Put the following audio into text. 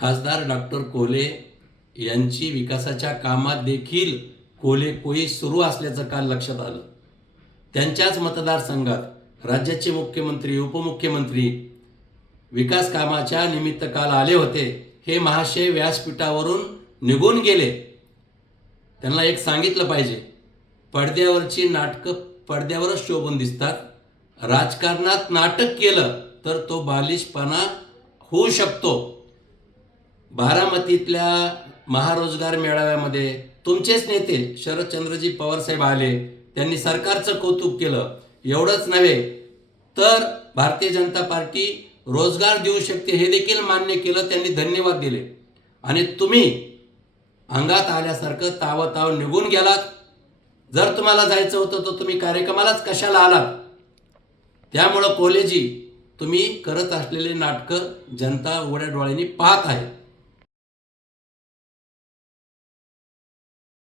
खासदार डॉक्टर कोले यांची विकासाच्या कामात देखील कोले कोई सुरू असल्याचं काल लक्षात आलं. त्यांच्याच मतदारसंघात राज्याचे मुख्यमंत्री उपमुख्यमंत्री विकास कामाच्या निमित्त काल आले होते. हे महाशय व्यासपीठावरून निघून गेले. त्यांना एक सांगितलं पाहिजे. पडद्यावरची नाटकं पडद्यावरच शोभून दिसतात. राजकारणात नाटक केलं तर तो बालिशपणा होऊ शकतो. बारामतीतल्या महारोजगार मेळाव्यामध्ये तुमचेच नेते शरदचंद्रजी पवारसाहेब आले त्यांनी सरकारचं कौतुक केलं. एवढंच नव्हे तर भारतीय जनता पार्टी रोजगार देऊ शकते हे देखील मान्य केलं त्यांनी धन्यवाद दिले. आणि तुम्ही अंगात आल्यासारखं तावताव निघून गेलात. जर तुम्हाला जायचं होतं तर तुम्ही कार्यक्रमालाच कशाला आलात? त्यामुळं कोलेजी तुम्ही करत असलेले नाटकं जनता उघड्या डोळ्यांनी पाहत आहे.